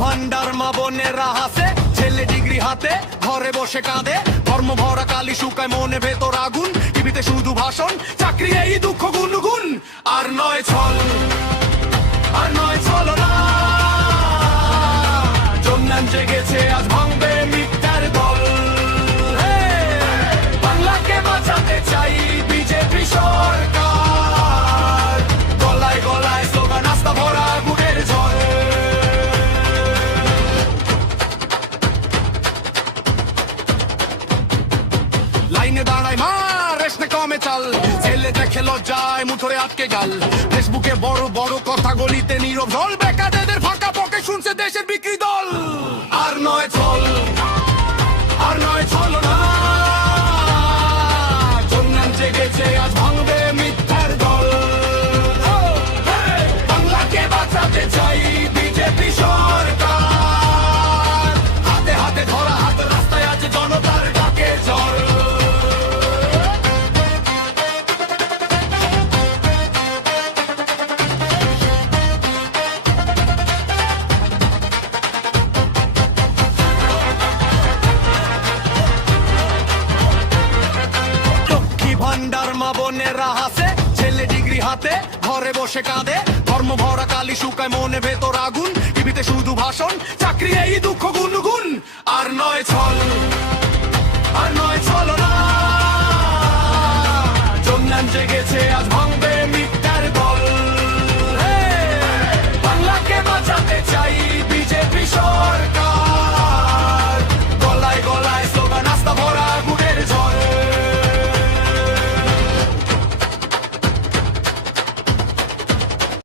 ভান্ডার মা বোনেরা হাসে, ছেলে ডিগ্রি হাতে ঘরে বসে কাঁদে। ধর্ম ভরা কালি শুকায় মনে ভেতর আগুন, টিভিতে শুধু ভাষণ, চাকরি এই দুঃখ গুনগুন। আর নয় ছল, আর নয় ছলনা, জন্যান জেগেছে আজ ভাঙবে মিথ্যার দল। বাংলাকে বাঁচাতে চাই বিজেপি সরকার, গলায় গলায় স্লোগান আস্থা ভরা আগুনের জল। লাইনে দাঁড়ায় মা রেশনে কমে চাল, ছেলে দেখে লজ্জায় মুঠোরে আটকে গাল। ফেসবুকে বড় বড় কথা, গলিতে নীরব ঢল, বেকারদের ফাঁকা পকে শুনছে দেশের বিক্রি দল। আর নয় ছল, আর নয় ছলনা, জন্যান জেগেছে আজ ভাঙবে মিথ্যার দল। বাংলাকে বাঁচাতে চাই বিজেপি সরকার, হাতে হাতে ধরা হাত, রাস্তায় আছে জনতার ডাকে ঝড়। ভান্ডার মা বোনেরা হাসে, ছেলে ডিগ্রি হাতে ঘরে বসে কাঁদে। ধর্ম ভরা কালি শুকায় মনে ভেতর আগুন, টিভিতে শুধু ভাষণ, চাকরি এই দুঃখ গুনগুন। আর নয় ছল, আর নয় ছলনা, জন্যান জেগেছে আজ ভাঙবে মিথ্যার দল। বাংলাকে বাঁচাতে চাই বিজেপি সরকার।